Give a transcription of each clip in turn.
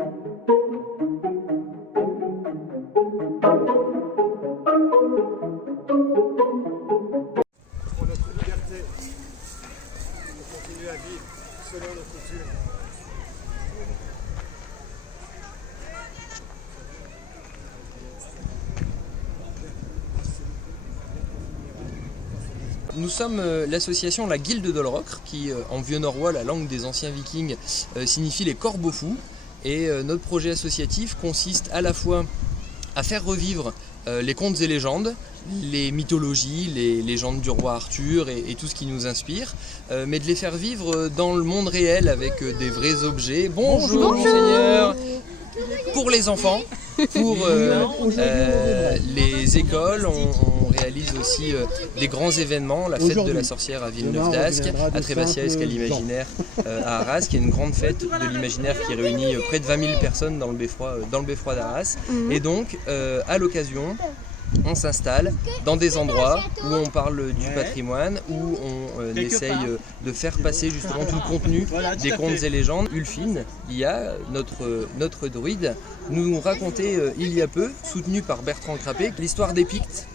Pour notre liberté, on continue à vivre selon nos coutumes. Nous sommes l'association La Guilde de l'Orocre, qui en vieux norrois, la langue des anciens vikings, signifie les corbeaux fous. Et notre projet associatif consiste à la fois à faire revivre les contes et légendes, les mythologies, les légendes du roi Arthur et tout ce qui nous inspire, mais de les faire vivre dans le monde réel avec des vrais objets. Bonjour, Monseigneur. Pour les enfants, pour les écoles, on réalise aussi des grands événements, la fête de la sorcière à Villeneuve d'Ascq, à Trémassia Escale Imaginaire à Arras, qui est une grande fête de l'imaginaire qui réunit près de 20 000 personnes dans le beffroi d'Arras. Et donc, à l'occasion, on s'installe dans des endroits où on parle du patrimoine, où on essaye de faire passer justement tout le contenu des contes et légendes. Ulfine, Lia, notre druide, nous racontait il y a peu, soutenu par Bertrand Crapet, l'histoire des Pictes,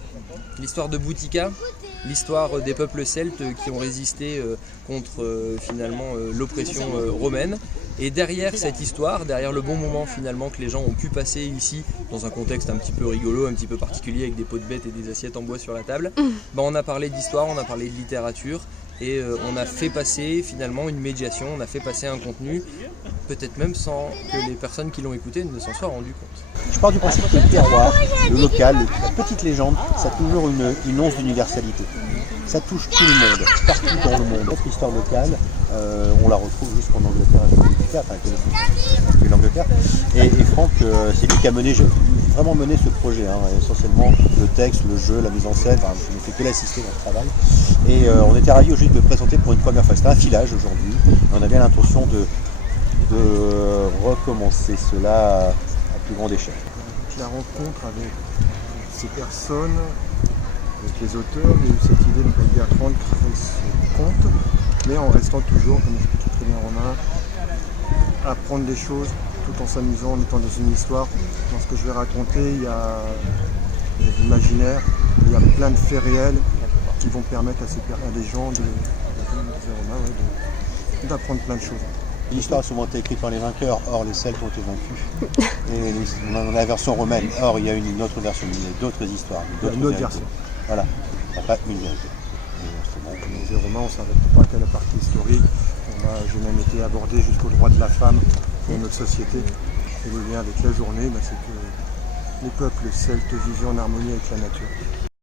l'histoire de Boutika, l'histoire des peuples celtes qui ont résisté contre finalement l'oppression romaine. Et derrière cette histoire, derrière le bon moment finalement que les gens ont pu passer ici, dans un contexte un petit peu rigolo, un petit peu particulier, avec des pots de bêtes et des assiettes en bois sur la table, on a parlé d'histoire, on a parlé de littérature, et on a fait passer finalement une médiation, on a fait passer un contenu, peut-être même sans que les personnes qui l'ont écouté ne s'en soient rendues compte. Je pars du principe que le terroir, le local, la petite légende, ça a toujours une once d'universalité. Ça touche tout le monde, partout dans le monde. Notre histoire locale, on la retrouve jusqu'en Angleterre avec Boutika, avec l'Angleterre. Et Franck, c'est lui qui a vraiment mené ce projet, essentiellement le texte, le jeu, la mise en scène. Je ne fais que l'assister dans le travail. Et on était ravis aujourd'hui de le présenter pour une première fois. C'était un filage aujourd'hui. On a bien l'intention de recommencer cela à plus grande échelle. La rencontre avec ces personnes, avec les auteurs, il y a eu cette idée de Bertrand de créer ce conte, mais en restant toujours, comme expliquait très bien Romain, à apprendre des choses tout en s'amusant, en étant dans une histoire. Dans ce que je vais raconter, il y a de l'imaginaire, il y a plein de faits réels qui vont permettre à des gens d'apprendre plein de choses. L'histoire a souvent été écrite par les vainqueurs, or les Celtes ont été vaincus. Et on a la version romaine, or il y a une autre version, il y a d'autres histoires, une autre version. Voilà, il n'y a pas une vérité. Les Romains, on ne s'arrête pas qu'à la partie historique. J'ai même été abordé jusqu'au droit de la femme dans notre société. Et le lien avec la journée, c'est que les peuples celtes vivaient en harmonie avec la nature.